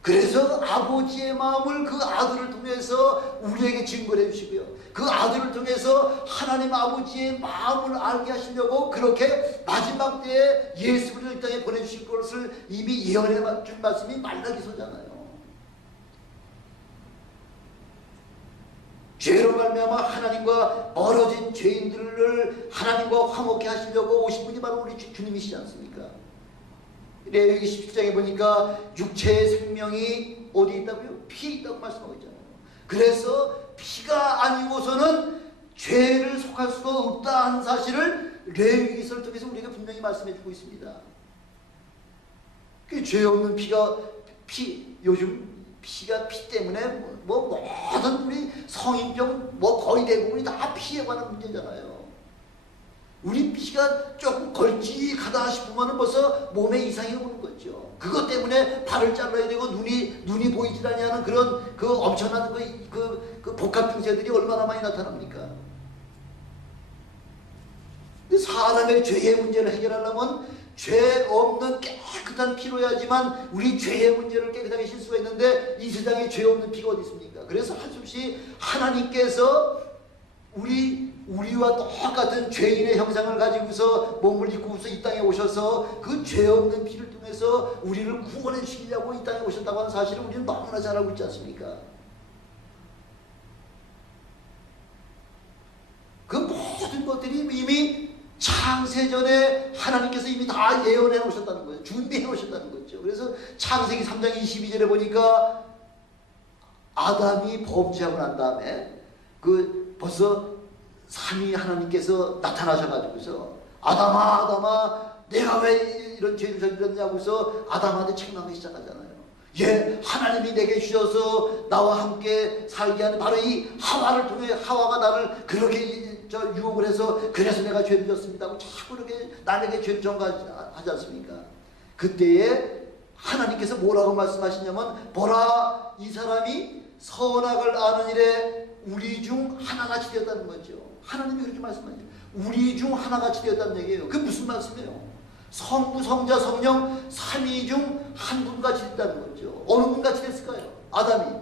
그래서 아버지의 마음을 그 아들을 통해서 우리에게 증거해 주시고요. 그 아들을 통해서 하나님 아버지의 마음을 알게 하시려고 그렇게 마지막 때에 예수 그리스도를 이 땅에 보내주실 것을 이미 예언해 준 말씀이 말라기서잖아요. 죄로 말미암아 하나님과 멀어진 죄인들을 하나님과 화목케 하시려고 오신 분이 바로 우리 주님이시지 않습니까? 레위기 17장에 보니까 육체의 생명이 어디 있다고요? 피에 있다고 말씀하고 있잖아요. 그래서 피가 아니고서는 죄를 속할 수가 없다 하는 사실을 레위기서를 통해서 우리가 분명히 말씀해 주고 있습니다. 그 죄 없는 요즘 피가 피 때문에 모든 우리 성인병 거의 대부분이 다 피에 관한 문제잖아요. 우리 피가 조금 걸쭉하다 싶으면 벌써 몸에 이상이 오는 거죠. 그것 때문에 발을 잘라야 되고 눈이 보이질 않는 그런 엄청난 그 복합 증세들이 얼마나 많이 나타납니까? 사람의 죄의 문제를 해결하려면 죄 없는 깨끗한 피로 해야지만 우리 죄의 문제를 깨끗하게 실 수가 있는데 이 세상에 죄 없는 피가 어디 있습니까? 그래서 한숨씩 하나님께서 우리와 똑같은 죄인의 형상을 가지고서 몸을 입고서 이 땅에 오셔서 그 죄 없는 피를 통해서 우리를 구원해 주시려고 이 땅에 오셨다고 하는 사실을 우리는 너무나 잘 알고 있지 않습니까? 그 모든 것들이 이미 창세전에 하나님께서 이미 다 예언해 놓으셨다는 거예요. 준비해 놓으셨다는 거죠. 그래서 창세기 3장 22절에 보니까 아담이 범죄하고 난 다음에 벌써 삼위 하나님께서 나타나셔가지고서 아담아 내가 왜 이런 죄를 저질렀냐고서 아담한테 책망하기 시작하잖아요. 하나님이 내게 주셔서 나와 함께 살게 하는 바로 이 하와를 통해 하와가 나를 그렇게 유혹을 해서 그래서 내가 죄를 졌습니다 하고 자꾸 그렇게 남에게 죄를 전가하지 않습니까? 그때에 하나님께서 뭐라고 말씀하시냐면 보라 이 사람이 선악을 아는 일에 우리 중 하나같이 되었다는 거죠. 하나님이 그렇게 말씀하세요. 우리 중 하나같이 되었다는 얘기예요. 그게 무슨 말씀이에요? 성부, 성자, 성령 삼위 중 한 분같이 됐다는 거죠. 어느 분같이 됐을까요? 아담이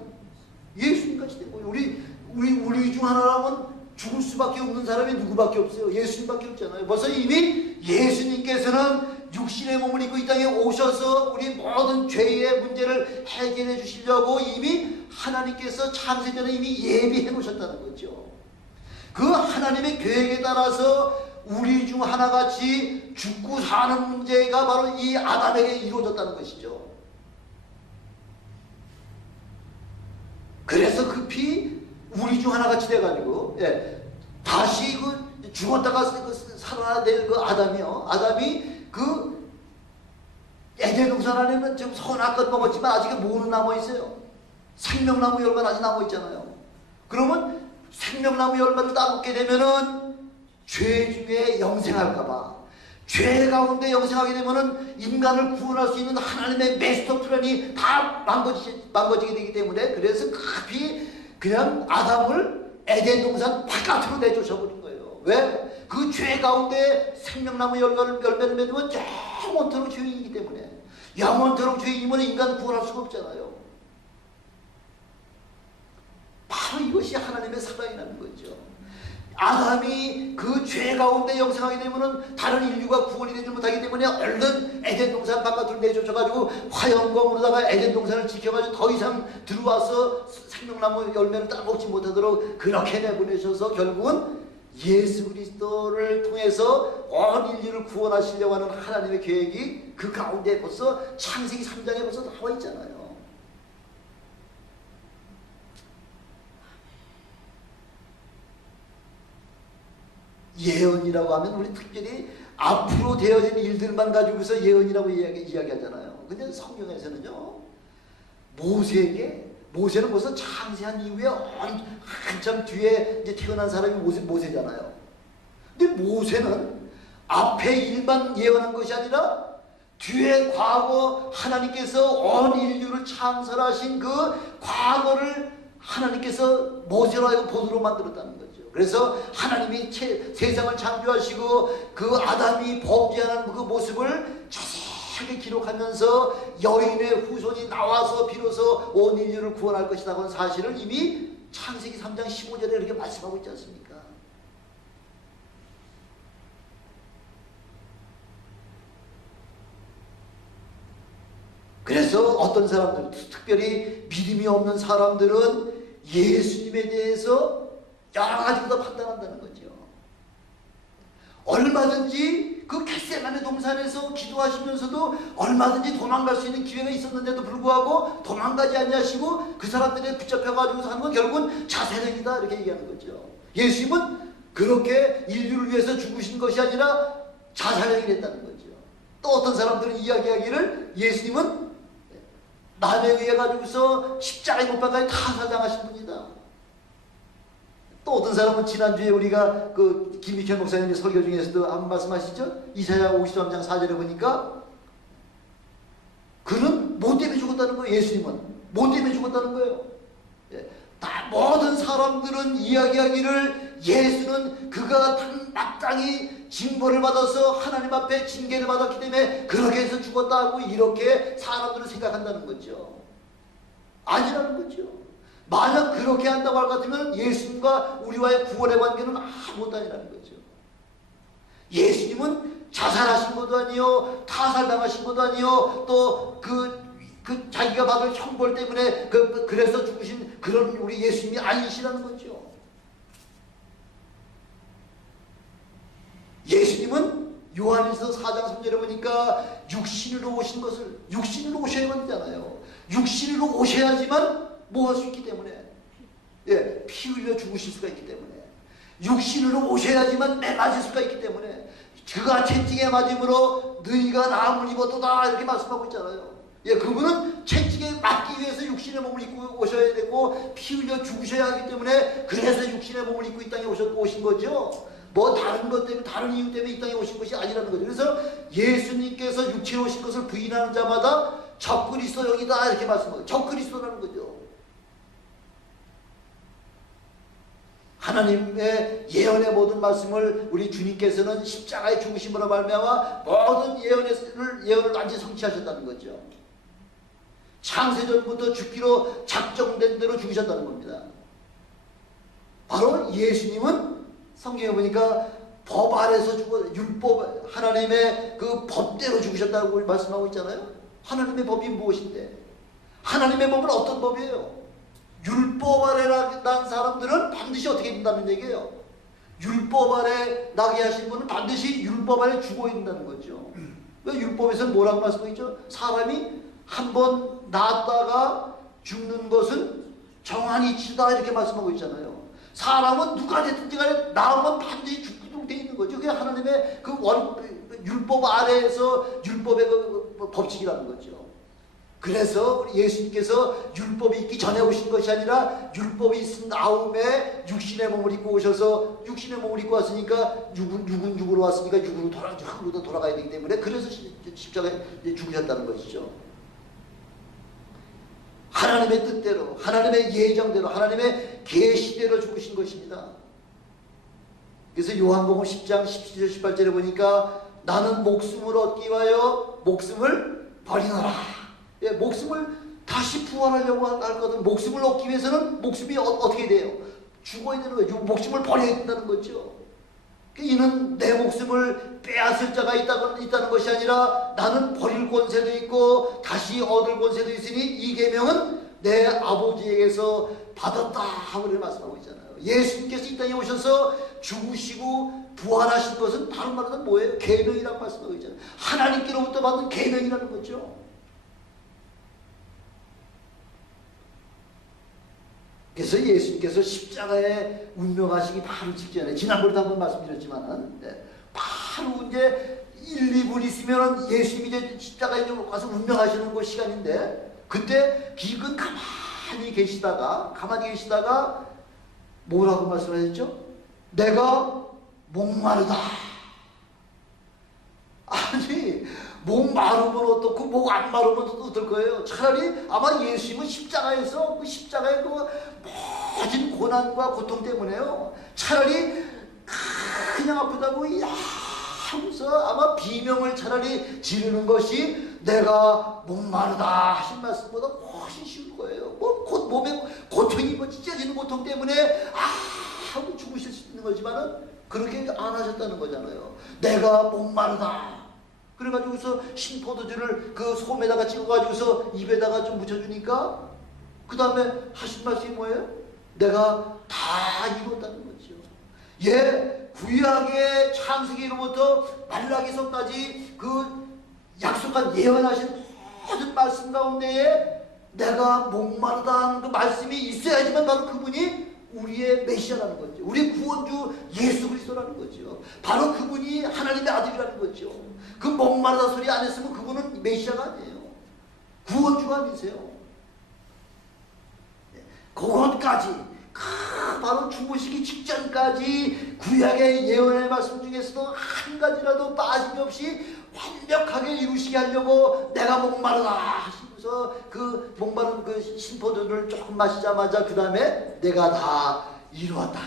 예수님같이 된 거예요. 우리 중 하나라면 죽을 수밖에 없는 사람이 누구밖에 없어요. 예수님밖에 없잖아요. 벌써 이미 예수님께서는 육신의 몸을 입고 이 땅에 오셔서 우리 모든 죄의 문제를 해결해 주시려고 이미 하나님께서 창세전에 이미 예비해 놓으셨다는 거죠. 그 하나님의 계획에 따라서 우리 중 하나같이 죽고 사는 문제가 바로 이 아담에게 이루어졌다는 것이죠. 그래서 그 피 우리 중 하나같이 돼가지고 다시 죽었다가 살아야 될 아담이요. 아담이 에덴 동산 안에는 좀 선악과 먹었지만 아직 뭐는 남아있어요? 생명나무 열매가 아직 남아있잖아요. 그러면 생명나무 열매를 따먹게 되면은 죄 중에 영생할까봐, 죄 가운데 영생하게 되면은 인간을 구원할 수 있는 하나님의 마스터 플랜이 다 망가지게 되기 때문에 그래서 급히 그냥 아담을 에덴 동산 바깥으로 내쫓아버린 거예요. 왜? 그 죄 가운데 생명나무 열매를 맺으면 영원토록 죄인이기 때문에 영원토록 죄인이면 인간을 구원할 수가 없잖아요. 바로 이것이 하나님의 사랑이라는 거죠. 아담이 그 죄 가운데 영생하게 되면은 다른 인류가 구원이 되지 못하기 때문에 얼른 에덴 동산 바깥으로 내쫓아가지고 화영검으로다가 에덴 동산을 지켜가지고 더 이상 들어와서 생명나무 열매를 따먹지 못하도록 그렇게 내보내셔서 결국은 예수 그리스도를 통해서 온 인류를 구원하시려고 하는 하나님의 계획이 그 가운데 벌써 창세기 3장에 벌써 나와 있잖아요. 예언이라고 하면 우리 특별히 앞으로 되어진 일들만 가지고서 예언이라고 이야기하잖아요. 근데 성경에서는요, 모세는 벌써 창세한 이후에 한참 뒤에 이제 태어난 사람이 모세잖아요. 근데 모세는 앞에 일만 예언한 것이 아니라 뒤에 과거 하나님께서 온 인류를 창설하신 그 과거를 하나님께서 모세로 하여금 본으로 만들었다는 거죠. 그래서 하나님이 세상을 창조하시고 그 아담이 범죄하는 그 모습을 자세하게 기록하면서 여인의 후손이 나와서 비로소 온 인류를 구원할 것이라고 하는 사실을 이미 창세기 3장 15절에 이렇게 말씀하고 있지 않습니까? 그래서 어떤 사람들, 특별히 믿음이 없는 사람들은 예수님에 대해서 여러 가지로 판단한다는 거죠. 얼마든지 그 겟세마네 동산에서 기도하시면서도 얼마든지 도망갈 수 있는 기회가 있었는데도 불구하고 도망가지 않냐시고 그 사람들에 붙잡혀가지고 사는 건 결국은 자살행위다 이렇게 얘기하는 거죠. 예수님은 그렇게 인류를 위해서 죽으신 것이 아니라 자살행위를 했다는 거죠. 또 어떤 사람들은 이야기하기를 예수님은 남에 의해 가지고서 십자가에 못 박아 타살당하신 분이다. 또 어떤 사람은 지난주에 우리가 그 김익현 목사님의 설교 중에서도 한 말씀하시죠? 이사야 53장 4절에 보니까 그는 뭐 때문에 죽었다는 거예요. 예수님은 뭐 때문에 죽었다는 거예요. 다 모든 사람들은 이야기하기를 예수는 그가 마땅히 징벌을 받아서 하나님 앞에 징계를 받았기 때문에 그렇게 해서 죽었다고 이렇게 사람들은 생각한다는 거죠. 아니라는 거죠. 만약 그렇게 한다고 할 것 같으면 예수님과 우리와의 구원의 관계는 아무것도 아니라는 거죠. 예수님은 자살하신 것도 아니요, 타살당하신 것도 아니요, 또 그 자기가 받을 형벌 때문에 그래서 죽으신 그런 우리 예수님이 아니시라는 거죠. 예수님은 요한일서 4장 3절에 보니까 육신으로 오신 것을 육신으로 오셔야만 되잖아요. 육신으로 오셔야지만 뭐 할 수 있기 때문에 피 흘려 죽으실 수가 있기 때문에 육신으로 오셔야지만 매 맞을 수가 있기 때문에 그가 채찍에 맞음으로 너희가 나음을 입었도다 이렇게 말씀하고 있잖아요. 그분은 채찍에 맞기 위해서 육신의 몸을 입고 오셔야 되고 피 흘려 죽으셔야 하기 때문에 그래서 육신의 몸을 입고 이 땅에 오신 거죠. 뭐 다른 것 때문에 다른 이유 때문에 이 땅에 오신 것이 아니라는 거죠. 그래서 예수님께서 육체에 오신 것을 부인하는 자마다 적그리스도형이다 이렇게 말씀하고 적그리스도라는 거죠. 하나님의 예언의 모든 말씀을 우리 주님께서는 십자가의 죽으심으로 말미암아 모든 예언을 완전히 성취하셨다는 거죠. 창세전부터 죽기로 작정된 대로 죽으셨다는 겁니다. 바로 예수님은 성경에 보니까 법 아래서 율법 하나님의 그 법대로 죽으셨다고 말씀하고 있잖아요. 하나님의 법이 무엇인데? 하나님의 법은 어떤 법이에요? 율법 아래 난 사람들은 반드시 어떻게 된다는 얘기예요. 율법 아래 나게 하신 분은 반드시 율법 아래 죽어야 된다는 거죠. 율법에서는 뭐라고 말씀하고 있죠? 사람이 한번 낳았다가 죽는 것은 정한 이치다 이렇게 말씀하고 있잖아요. 사람은 누가 됐든지 간에 낳으면 반드시 죽도록 되어 있는 거죠. 그게 하나님의 율법 아래에서 율법의 법칙이라는 거죠. 그래서 예수님께서 율법이 있기 전에 오신 것이 아니라 율법이 있은 다음에 육신의 몸을 입고 오셔서 육신의 몸을 입고 왔으니까 육으로 왔으니까 흙으로 돌아가야 되기 때문에 그래서 십자가에 죽으셨다는 것이죠. 하나님의 뜻대로 하나님의 예정대로 하나님의 계시대로 죽으신 것입니다. 그래서 요한복음 10장 17절 18절에 보니까 나는 목숨을 얻기 위하여 목숨을 버리노라. 목숨을 다시 부활하려고 할거든 목숨을 얻기 위해서는 목숨이 어떻게 돼요? 죽어야 되는 거예요. 목숨을 버려야 된다는 거죠. 이는 내 목숨을 빼앗을 자가 있다는 것이 아니라 나는 버릴 권세도 있고 다시 얻을 권세도 있으니 이 계명은 내 아버지에게서 받았다 하고 말씀하고 있잖아요. 예수님께서 이 땅에 오셔서 죽으시고 부활하신 것은 다른 말로는 뭐예요? 계명이라고 말씀하고 있잖아요. 하나님께로부터 받은 계명이라는 거죠. 그래서 예수님께서 십자가에 운명하시기 바로 직전에 지난번에도 한번 말씀드렸지만 바로 이제 1, 2분 있으면 예수님이 이제 십자가에 가서 운명하시는 그 시간인데 그때 기근 가만히 계시다가 뭐라고 말씀하셨죠? 내가 목마르다. 아니 목 마르면 어떻고 목 안 마르면 어떨 거예요? 차라리 아마 예수님은 십자가에서 그 십자가의 그 모든 고난과 고통 때문에요. 차라리 그냥 아프다고 하면서 아마 비명을 차라리 지르는 것이 내가 목마르다 하신 말씀보다 훨씬 쉬울 거예요. 곧 몸에 고통이 찢어지는 고통 때문에 하고 죽으실 수 있는 거지만은 그렇게 안 하셨다는 거잖아요. 내가 목마르다. 그래가지고서 신포도주를 그 솜에다가 찍어가지고서 입에다가 좀 묻혀주니까 그 다음에 하신 말씀이 뭐예요? 내가 다 이뤘다는 거죠. 예, 구약의 창세기로부터 말라기서까지 그 약속한 예언하신 모든 말씀 가운데에 내가 목마르다 하는 그 말씀이 있어야지만 바로 그분이 우리의 메시아라는 거죠. 우리의 구원주 예수 그리스도라는 거죠. 바로 그분이 하나님의 아들이라는 거죠. 그 목마르다 소리 안 했으면 그분은 메시아가 아니에요. 구원주가 아니세요. 그것까지 바로 죽으시기 직전까지 구약의 예언의 말씀 중에서도 한 가지라도 빠짐없이 완벽하게 이루시게 하려고 내가 목마르다 하시면서 그 목마른 그 신포도를 조금 마시자마자 그 다음에 내가 다 이루었다.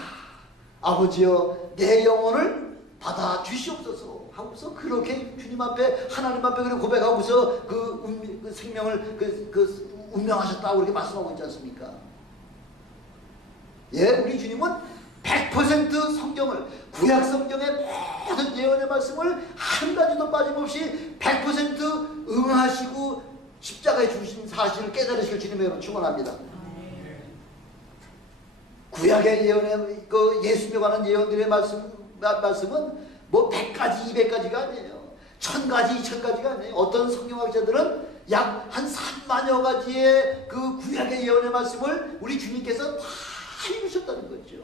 아버지여 내 영혼을 받아 주시옵소서 하고서 그렇게 주님 앞에 하나님 앞에 그렇게 고백하고서 그 생명을 운명하셨다고 그렇게 말씀하고 있지 않습니까? 예, 우리 주님은 100% 성경을 구약 성경의 모든 예언의 말씀을 한 가지도 빠짐없이 100% 응하시고 십자가에 죽으신 사실을 깨달으실 주님의 여러분 축원합니다. 구약의 예언의 그 예수님에 관한 예언들의 말씀은 뭐 100가지 200가지가 아니에요. 1000가지 2000가지가 아니에요. 어떤 성경학자들은 약 한 3만여 가지의 그 구약의 예언의 말씀을 우리 주님께서 다 이루셨다는 거죠.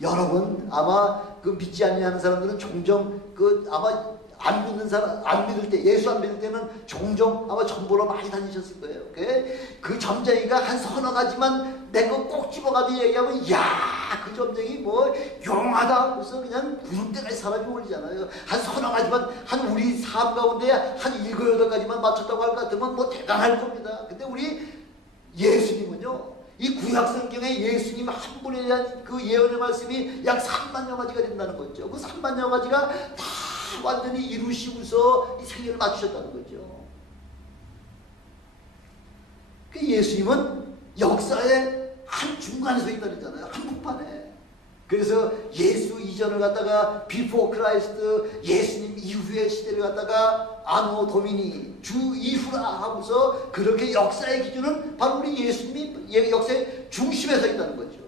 여러분 아마 그 믿지 않는 사람들은 종종 그 아마 안 믿는 사람 안 믿을 때 예수 안 믿을 때는 종종 아마 전보러 많이 다니셨을 거예요. 그 점쟁이가 한 서너 가지만 내 거 꼭 집어가지고 얘기하면 야 그 점쟁이 뭐 용하다 그래서 그냥 구름대까지 사람이 올리잖아요. 한 서너 가지만 한 우리 삶 가운데 한 7, 8가지만 맞췄다고 할 것 같으면 뭐 대단할 겁니다. 근데 우리 예수님은요 이 구약 성경에 예수님 한 분에 대한 그 예언의 말씀이 약 3만여 가지가 된다는 거죠. 그 3만여 가지가 다 완전히 이루시고서 이 생애를 맞추셨다는 거죠. 그 예수님은 역사의 한 중간에 서 있다잖아요. 한복판에. 그래서 예수 이전을 갖다가 비포 크라이스트 예수님 이후의 시대를 갖다가 아노 도미니 주 이후라 하고서 그렇게 역사의 기준은 바로 우리 예수님이 역사의 중심에 서 있다는 거죠.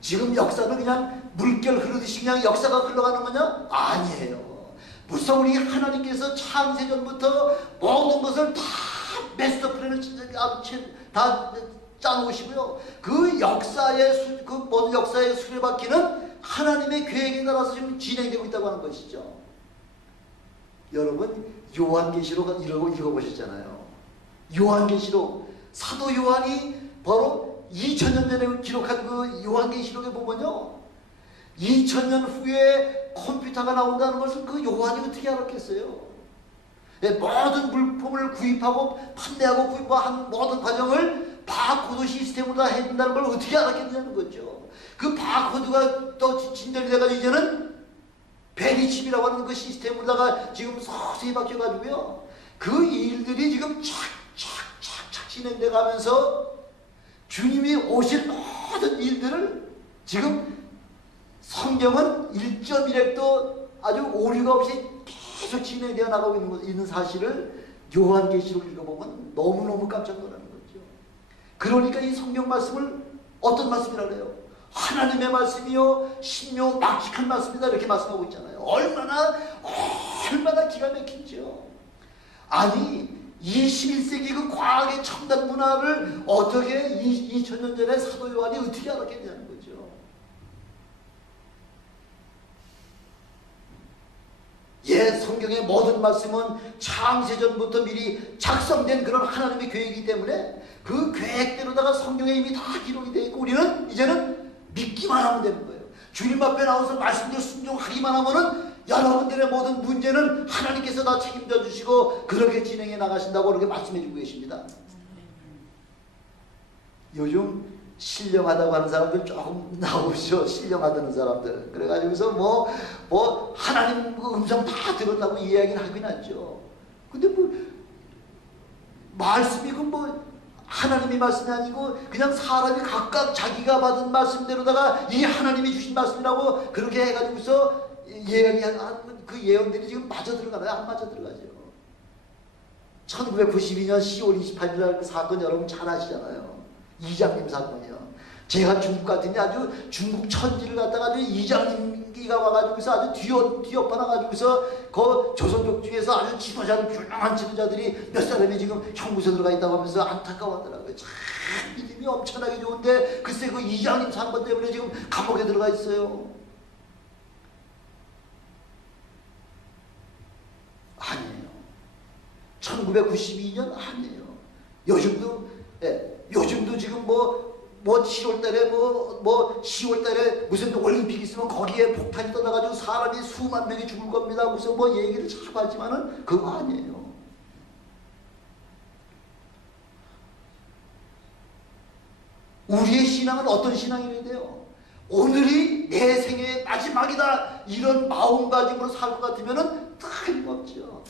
지금 역사는 그냥 물결 흐르듯이 그냥 역사가 흘러가는 거냐? 아니에요. 무슨 우리 하나님께서 창세전부터 모든 것을 다 마스터 플랜을 다 짜놓으시고요. 그 역사의 그 모든 역사의 수레바퀴는 하나님의 계획에 따라서 지금 진행되고 있다고 하는 것이죠. 여러분 요한계시록 읽어보셨잖아요. 요한계시록 사도 요한이 바로 2000년 전에 기록한 그 요한계시록에 보면요 2000년 후에 컴퓨터가 나온다는 것을 그 요한이 어떻게 알았겠어요? 모든 물품을 구입하고 판매하고 구입하는 모든 과정을 바코드 시스템으로 다 해준다는 걸 어떻게 알았겠냐는 거죠. 그 바코드가 또 진전이 돼가지고 이제는 베리칩이라고 하는 그 시스템으로다가 지금 서서히 바뀌어가지고요. 그 일들이 지금 착착착착 진행돼 가면서 주님이 오실 모든 일들을 지금 성경은 1.1획도 아주 오류가 없이 계속 진행되어 나가고 있는 사실을 요한계시록 읽어보면 너무너무 깜짝 놀라는 거죠. 그러니까 이 성경 말씀을 어떤 말씀이라고 해요? 하나님의 말씀이요 신묘 막직한 말씀이다 이렇게 말씀하고 있잖아요. 얼마나 기가 막히죠. 아니 21세기 그 과학의 첨단 문화를 어떻게 2000년 전에 사도 요한이 어떻게 알았겠냐는 거죠. 예, 성경의 모든 말씀은 창세전부터 미리 작성된 그런 하나님의 계획이기 때문에 그 계획대로다가 성경에 이미 다 기록이 되어 있고 우리는 이제는 믿기만 하면 되는 거예요. 주님 앞에 나와서 말씀대로 순종하기만 하면은 여러분들의 모든 문제는 하나님께서 다 책임져 주시고 그렇게 진행해 나가신다고 그렇게 말씀해 주고 계십니다. 요즘 신령하다고 하는 사람들 조금 나오시죠. 신령하다는 사람들. 그래가지고서 뭐 하나님 그 음성 다 들었다고 이야기를 하긴 하죠. 근데 뭐 말씀이 그 뭐 하나님이 말씀이 아니고 그냥 사람이 각각 자기가 받은 말씀대로다가 이게 하나님이 주신 말씀이라고 그렇게 해가지고서 예언한 그 예언들이 지금 맞아 들어가나요? 안 맞아 들어가죠. 1992년 10월 28일 날 그 사건 여러분 잘 아시잖아요. 이장님 사건이요. 제가 중국 갔더니 아주 중국 천지를 갖다가 아주 이장님기가 와가지고서 아주 뒤엎어놔가지고서 그 조선족 중에서 아주 지도자들, 유명한 지도자들이 몇 사람이 지금 형무소 들어가 있다고 하면서 안타까워하더라고요. 참 믿음이 엄청나게 좋은데 글쎄 그 이장님 사건 때문에 지금 감옥에 들어가 있어요. 아니에요. 1992년 아니에요. 요즘도 지금 뭐 7월 달에 10월 달에 무슨 올림픽 있으면 거기에 폭탄이 떠나가지고 사람이 수만 명이 죽을 겁니다. 그래서 뭐 얘기를 자꾸 하지만은 그거 아니에요. 우리의 신앙은 어떤 신앙이어야 돼요? 오늘이 내 생애의 마지막이다 이런 마음가짐으로 살 것 같으면은 틀림없죠.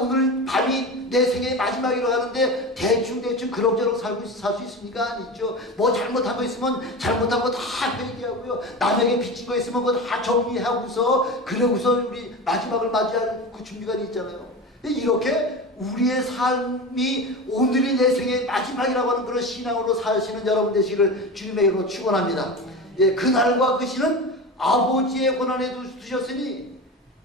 오늘 밤이 내 생애의 마지막이라고 하는데 대충 그럭저럭 살 수 있습니까? 아니죠. 뭐 잘못한 거 있으면 잘못한 거 다 회개하고요. 남에게 빚진 거 있으면 그거 다 정리하고서 그러고서 우리 마지막을 맞이할 그 준비가 돼 있잖아요. 이렇게 우리의 삶이 오늘이 내 생애의 마지막이라고 하는 그런 신앙으로 사시는 여러분 되시기를 주님의 이름으로 축원합니다. 그날과 그 시는 아버지의 권한에 두셨으니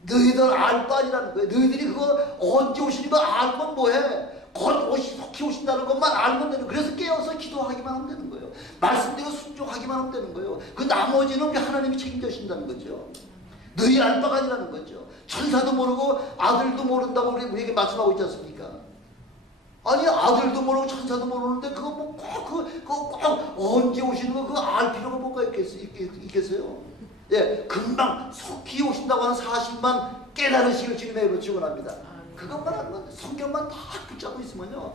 너희들 알 바 아니라는 거예요. 너희들이 그거 언제 오시는 거 알면 뭐해? 속히 오신다는 것만 알면 되는 거예요. 그래서 깨어서 기도하기만 하면 되는 거예요. 말씀대로 순종하기만 하면 되는 거예요. 그 나머지는 우리 하나님이 책임져 주신다는 거죠. 너희 알 바가 아니라는 거죠. 천사도 모르고 아들도 모른다고 우리에게 말씀하고 있지 않습니까? 아니 아들도 모르고 천사도 모르는데 그거 꼭 언제 오시는 거 그거 알 필요가 뭐가 있겠어요? 금방 속히 오신다고 하는 사실만 깨달으시길 주님의 이름으로 축원합니다. 그것만 하면 성경만 다 붙잡고 있으면요.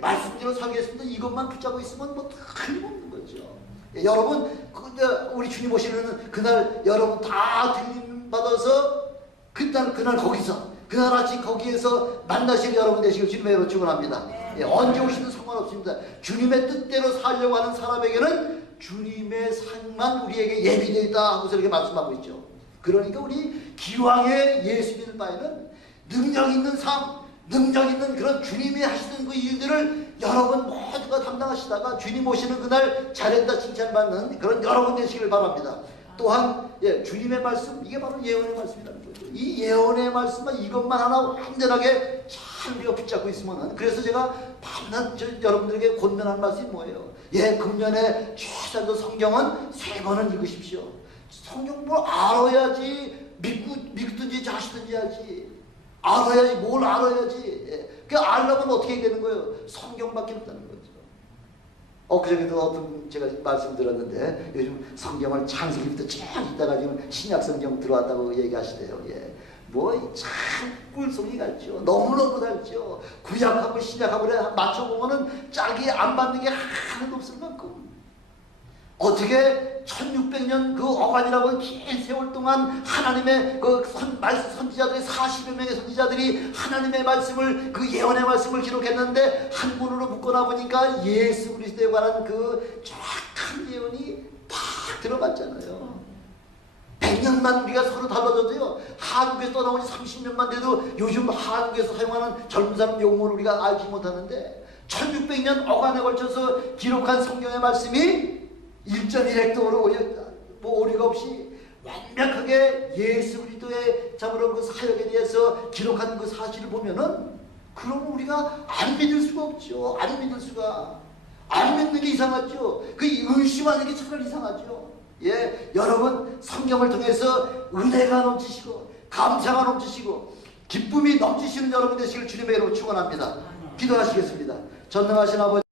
말씀대로 살겠습니다. 이것만 붙잡고 있으면 뭐 틀림없는 거죠. 여러분 우리 주님 오시는 그날 여러분 다 들림 받아서 그날 거기서 그날 아침 거기에서 만나실 여러분 되시길 주님의 이름으로 축원합니다. 언제 오시든 상관없습니다. 주님의 뜻대로 살려고 하는 사람에게는 주님의 삶만 우리에게 예비되어 있다 하고서 이렇게 말씀하고 있죠. 그러니까 우리 기왕에 예수 믿을 바에는 능력 있는 삶, 능력 있는 그런 주님이 하시는 그 일들을 여러분 모두가 담당하시다가 주님 오시는 그날 잘했다 칭찬받는 그런 여러분 되시길 바랍니다. 또한 주님의 말씀, 이게 바로 예언의 말씀이라는 거죠. 이 예언의 말씀만 이것만 하나 완전하게 잘 우리가 붙잡고 있으면, 그래서 제가 밤낮 여러분들에게 권면한 말씀이 뭐예요? 금년에 최소한도 성경은 3번은 읽으십시오. 성경 뭘 알아야지 믿든지 자시든지 하지. 알아야지, 뭘 알아야지. 그 알려면 어떻게 되는 거예요? 성경밖에 없다는 거죠. 그저께도 어떤 제가 말씀 들었는데 요즘 성경을 창세기부터 쭉 읽다가 지금 신약 성경 들어왔다고 얘기하시대요. 참 꿀송이 같죠. 너무너무 닮죠. 구약하고 신약하고 맞춰보면은 짝이 안 맞는 게 하나도 없을 만큼. 어떻게 1600년 그 어간이라고 긴 세월 동안 하나님의 그 선지자들이 40여 명의 선지자들이 하나님의 말씀을 그 예언의 말씀을 기록했는데 한 문으로 묶어놔 보니까 예수 그리스도에 관한 그 정확한 예언이 딱 들어갔잖아요. 100년만 우리가 서로 달라져도요, 한국에서 떠나온 지 30년만 돼도 요즘 한국에서 사용하는 젊은 사람 용어를 우리가 알지 못하는데 1600년 어간에 걸쳐서 기록한 성경의 말씀이 1.1헥토로 오류가 없이 완벽하게 예수 그리스도의 참으로 그 사역에 대해서 기록한 그 사실을 보면은, 그러면 우리가 안 믿을 수가 없죠. 안 믿는 게 이상하죠. 그 의심하는 게 차라리 이상하죠. 여러분 성경을 통해서 은혜가 넘치시고 감사가 넘치시고 기쁨이 넘치시는 여러분 되시길 주님의 이름으로 축원합니다. 기도하시겠습니다. 전능하신 아버지,